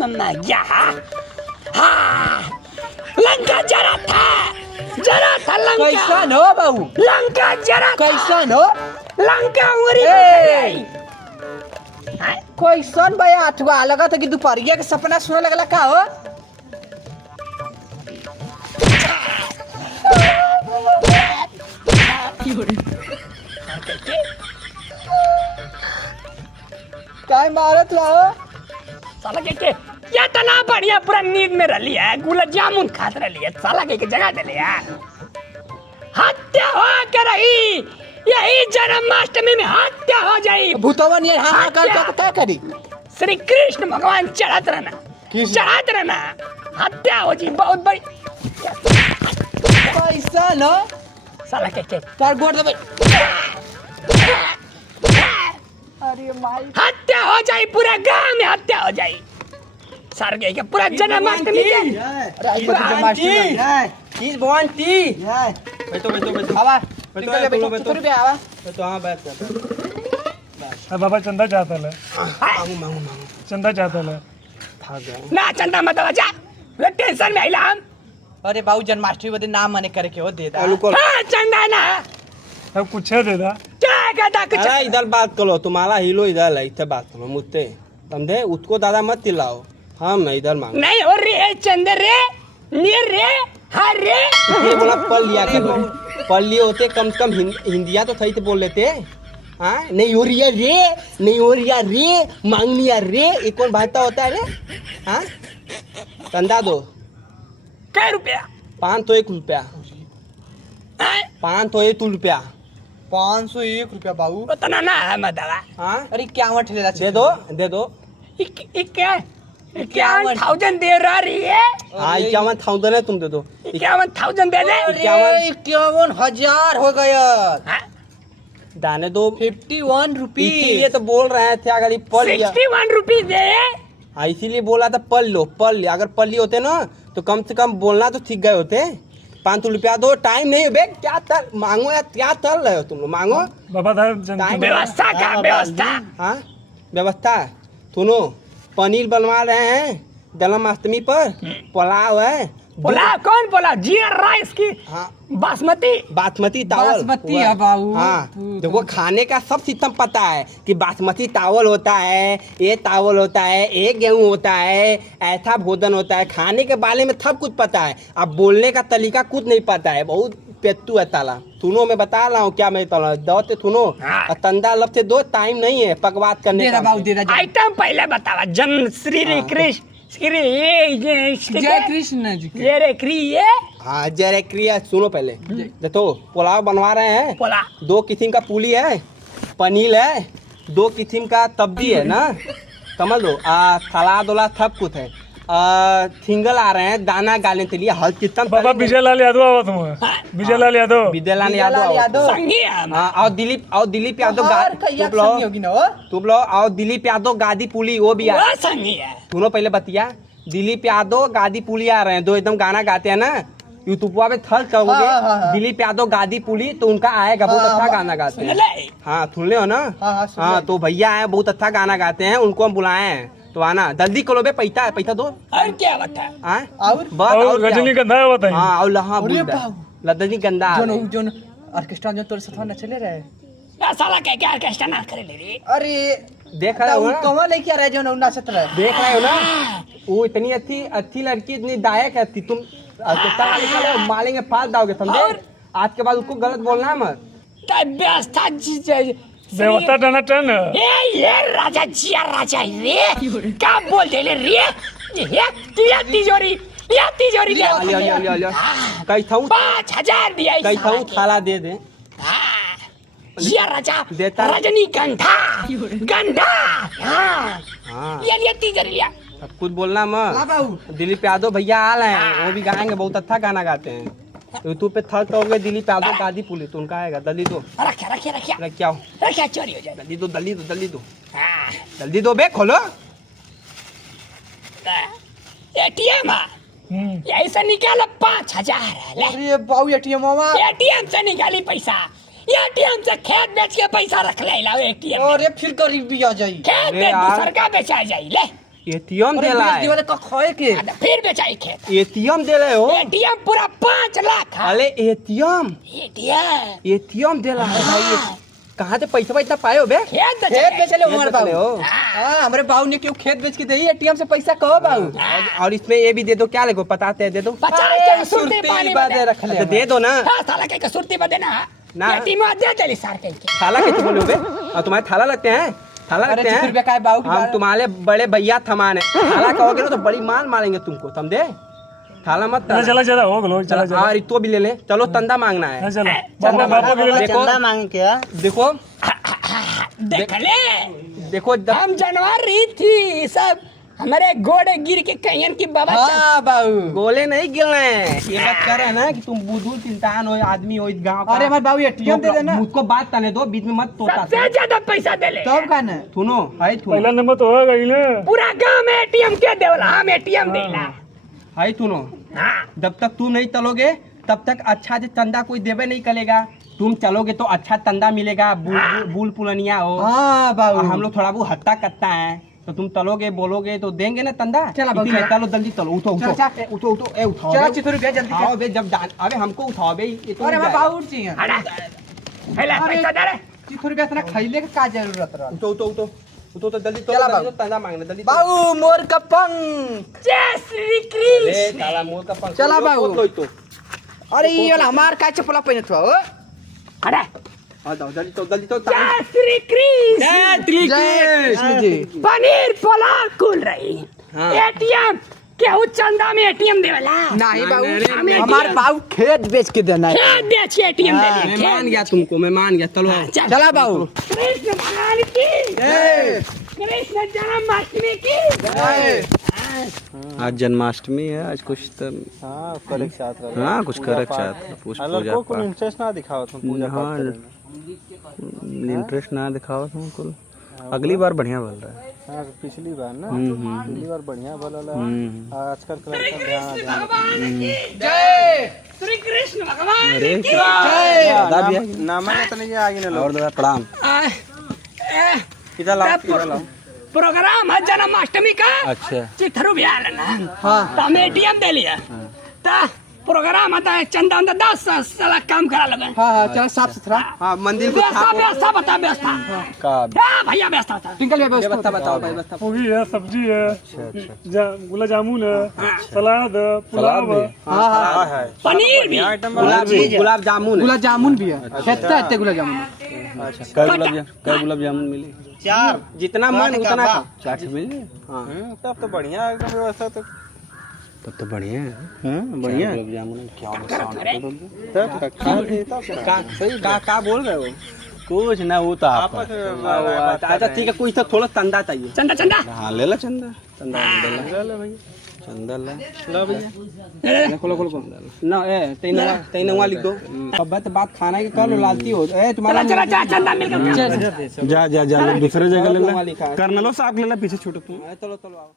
मम्मा क्या हाँ लंका जरा था लंका। कैसन हो बाबू? लंका जरा कैसन हो? लंका उंगली कैसन भैया अठवा लगा था कि दोपहरिया के सपना सुने लगला का हो? काय मारत रहो साला के या तना बढ़िया पूरा नींद में रही है गुलाब जामुन खात रही है साला के जगह दे लिया हत्या हो के रही यही जन्माष्टमी में हत्या हो जाई भूतवन ये हाँ कर क्या करी? श्री कृष्ण भगवान चढ़ात रहना हत्या हो जी बहुत बड़ी कैसन हो? साला के तार गोड़ दबे। अरे माई हत्या हो जाई पूरा गांव में हत्या हो जाई सर गए के पूरा जन्माष्टमी के अरे आई बता जन्माष्टमी चीज भगवान ती बैठो आवा बैठो रुपया आवा तो हाँ बैठ जा बाबा चंदा चाहता है मांगू चंदा चाहता है थक गए ना चंदा मत बजा वे टेंशन में आइला हम अरे बाबू जन्माष्टमी बदे नाम मने करे के हो दे दा। हाँ चंदा ना अब कुछ है दे दा क्या कहता कुछ अरे इधर बात करो तुम्हारा हीलो इधर है इधर बात करो मुझसे समझे उसको दादा मत चिल्लाओ हम नहीं इधर मांग नहीं हो रही है चंदे रे नीर रे हर रे ये बोला पढ़ लिया कर पढ़ लिए होते कम से कम हिंदिया तो सही से बोल लेते हाँ नहीं हो रही है रे नहीं हो रही है रे मांग लिया रे ये कौन भाषा होता है रे हाँ चंदा दो क्या रुपया 501 रुपया 501 रुपया 501 रुपया बाबू उतना ना है मत दवा हाँ अरे क्या मत ठेला दे दो क्या 51,000 दे रही है हाँ 51,000 है तुम दे दो 51,000 दे दे 51,000 हो गया हाँ? दाने दो 51 रुपीज इसीलिए तो बोल रहे हैं थे अगर पढ़ लिया 61 रुपीज दे हाँ इसीलिए बोला था पढ़ लिया अगर पढ़ लिए होते ना तो कम से कम बोलना तो सीख गए होते 500 रुपया दो टाइम नहीं है बे क्या तर मांगो या क्या तर रहे हो तुम लोग मांगो बाबा था व्यवस्था का व्यवस्था हाँ व्यवस्था सुनो पनीर बनवा रहे हैं जन्माष्टमी पर पुलाव है पुलाव कौन पुलाव जीरा राइस की हाँ बासमती चावल है बाबू हाँ देखो खाने का सब सिस्टम पता है कि बासमती चावल होता है ये चावल होता है ये गेहूं होता है ऐसा भोजन होता है खाने के बारे में सब कुछ पता है अब बोलने का तरीका कुछ नहीं पता है बहुत पेट्टू है ताला सुनो मैं बता रहा हूँ क्या मैं ताला दो ते सुनो तंदा लब से दो टाइम नहीं है पकवाद करने का आइटम पहले बतावा जन्म श्री कृष्ण जय कृष्ण जी ये रे क्रिए हाँ जय क्रिया सुनो पहले देखो पुलाव बनवा रहे हैं पोला 2 किस्म का पूली है पनीर है 2 किस्म का सब्जी है ना समझ लो सलाद वाला सब कुछ है सिंगल आ रहे हैं दाना गालने के लिए हर किस्म बाबा विजय लाल यादव आवा तुम विजय लाल यादव संगी है हाँ और दिलीप यादव तुम लोग और दिलीप यादव गादी पुली वो भी आ संगी है सुनो पहले बतिया दिलीप यादव गादी पुली आ रहे हैं 2 एकदम गाना गाते हैं ना यूट्यूब पे थर्ड करोगे दिलीप यादव गादी पुली तो उनका आएगा बहुत अच्छा गाना गाते हैं हाँ सुन ले हो ना हाँ तो भैया है बहुत अच्छा गाना गाते हैं उनको हम बुलाए हैं तो आना जल्दी करो बे पैसा दो और क्या बता और रजनीगंधा बताइए हाँ और हाँ रजनीगंधा जो ऑर्केस्ट्रा जो तोरे साथ नचले रहे साला क्या ऑर्केस्ट्रा ना करे ले रे अरे देख रहे हो ना कमा लेके आ रहे जो नाचत रहे देख रहे हो ना वो इतनी अच्छी लड़की इतनी दायक है तुम मालेंगे फाल दोगे समझे आज के बाद उसको गलत बोलना है मत व्यवस्था टना टन ये राजा जिया राजा रे क्या बोल दे ले रे ये तिजोरी कैसा 5,000 दिया कैसा थाला दे दे जिया राजा देता रजनीगंधा गंधा हाँ ये तिजोरी लिया सब कुछ बोलना मत दिलीप यादव भैया आ रहे हैं वो भी गाएंगे बहुत अच्छा गाना गाते हैं यूट्यूब पे थर्ड करोगे दिलीप यादव गादी पुली तो उनका आएगा जल्दी दो रखिया चोरी हो जाए जल्दी दो बे खोलो एटीएम यही से निकालो 5,000 अरे बाबू एटीएम से निकाली पैसा एटीएम से खेत बेच के पैसा रख ले एटीएम अरे फिर गरीबी आ जाई खेत बेच दूसर का बेचा जाई ले एटीएम अरे देला बेच है दीवाले का खोए के फिर बेचाई खेत एटीएम दे रहे हो एटीएम पूरा 5 लाख है। अरे एटीएम एटीएम एटीएम देला है भाई कहाँ से पैसा इतना पाए हो बे खेत खेत बेच ले हमारे बेच ले हो। बाबू हां हमरे बाबू ने क्यों खेत बेच के दे एटीएम से पैसा कहो बाबू और इसमें ये भी दे दो क्या लगो बताते हैं दे दो 50 के सुरती पानी बादे रख ले अच्छा, दे दो ना हां साला के सुरती बदे ना ना। एटीएम दे चली सार के थाला कैसे बोले हो बे और तुम्हारे थाला लगते हैं थाला अरे लगते 30 रुपया का है बाबू की हम बात। तुम्हारे बड़े भैया थमान है थाला कहोगे ना तो बड़ी मार मारेंगे तुमको समझे थाला मत चला चला चला हो गलो चला चला हाँ रितो भी ले ले चलो तंदा मांगना है चलो बाबा बाबा के लिए देखो मांग क्या देखो देख ले देखो हम जानवर रही थी सब हमारे घोड़े गिर के कहियन की बाबा हां बाबू गोले नहीं गिर रहे हैं ये बात कर रहे हैं ना कि तुम बुजुर्ग इंसान हो आदमी हो इस गांव का अरे हमारे बाबू एटीएम दे देना मुझको बात करने दो बीच में मत तोता सबसे ज्यादा पैसा दे ले तब का ना सुनो हाय सुनो पहला नंबर तो हो गई ना पूरा गांव में एटीएम के देवला हम एटीएम देला हाय सुनो हां जब तक तुम नहीं चलोगे तब तक अच्छा से चंदा कोई देवे नहीं करेगा तुम चलोगे तो अच्छा चंदा मिलेगा बुल पुलनिया हो हां बाबू और हम लोग थोड़ा बहुत हट्टा कट्टा है तो तुम चलोगे बोलोगे तो देंगे ना चंदा चला बाबू, इसीलिए चला। चलो जल्दी चलो उठो उठो चला, उठो उठो ए उठाओ चला बे। चित्र रुपया जल्दी उठाओ बे जब अबे हमको उठाओ बे ये तो अरे नहीं हमारे जाएगा। बाबू उठ चाहिए हड़ा हेला अरे। पैसा दे रे चित्र रुपया इतना खैले का जरूरत रहा उठो उठो उठो उठो तो जल्दी चला तो बाबू। चंदा मांगना जल्दी तो। बाबू मोर का पंख जय श्री अरे कृष्ण काला मोर का पंख चला उठो, बाबू। उठो, उठो। अरे ये वाला हमार का चप्पल पहने था हो हड़ा आ जाओ जल्दी तो जय श्री कृष्ण जय कृष्ण जी पनीर पुलाव कुल रही हाँ। एटीएम केहू चंदा में एटीएम देवला नहीं नहीं, बाबू हमें हमार ATM बाबू खेत बेच के देना है खेत बेच के एटीएम दे हाँ। दिए मैं मान गया तुमको मैं मान गया चलो चला बाबू कृष्ण भगवान की जय कृष्ण जन्माष्टमी की आज जन्माष्टमी है आज कुछ तो हाँ कुछ करक चाहत पूजा पाठ इंटरेस्ट ना दिखाओ तुम पूजा हाँ इंटरेस्ट ना दिखाओ तुम कुल अगली बार बढ़िया बोल रहा है हाँ पिछली बार ना पिछली बार बढ़िया बोला आजकल कलर का ध्यान भगवान की जय श्री कृष्ण भगवान अरे की दादा भी आ गया। नामा ने तो नहीं आगे ना और दादा प्रणाम इधर लाओ इधर लाओ प्रोग्राम है जन्माष्टमी का अच्छा चिथरू भी आल ना हाँ तो हम एटीएम दे लिया तो प्रोग्राम आता है चंदा उंदा 10 साल काम करा लगे हाँ हाँ चला साफ सुथरा हाँ मंदिर को व्यवस्था व्यवस्था बता व्यवस्था का हाँ भैया व्यवस्था था टिंकल व्यवस्था व्यवस्था बताओ भाई व्यवस्था पूरी है सब्जी है गुलाब जामुन है सलाद है पुलाव है हाँ हाँ पनीर भी गुलाब जामुन है। गुलाब जामुन भी है खेते गुलाब जामुन कई गुलाब जामुन मिली जितना मन उतना खाओ। चाट मिल गई तब तो बढ़िया एकदम व्यवस्था तो तब तो बढ़िया है बढ़िया गुलाब जामुन क्या का बोल रहे हो कुछ ना वो तो आप अच्छा ठीक है कुछ तो थोड़ा चंदा चाहिए चंदा चंदा हाँ ले ला चंदा चंदा ले ला भैया चंदा ला भैया खोलो ना ए तेनवा लिख दो अब बात खाना की कर लो लालती हो ए तुम्हारा चला चला चंदा मिल गया जा दूसरे जगह ले लिखा ला है। कर्नलो साहब ले ला पीछे छोटे तुम चलो चलो आओ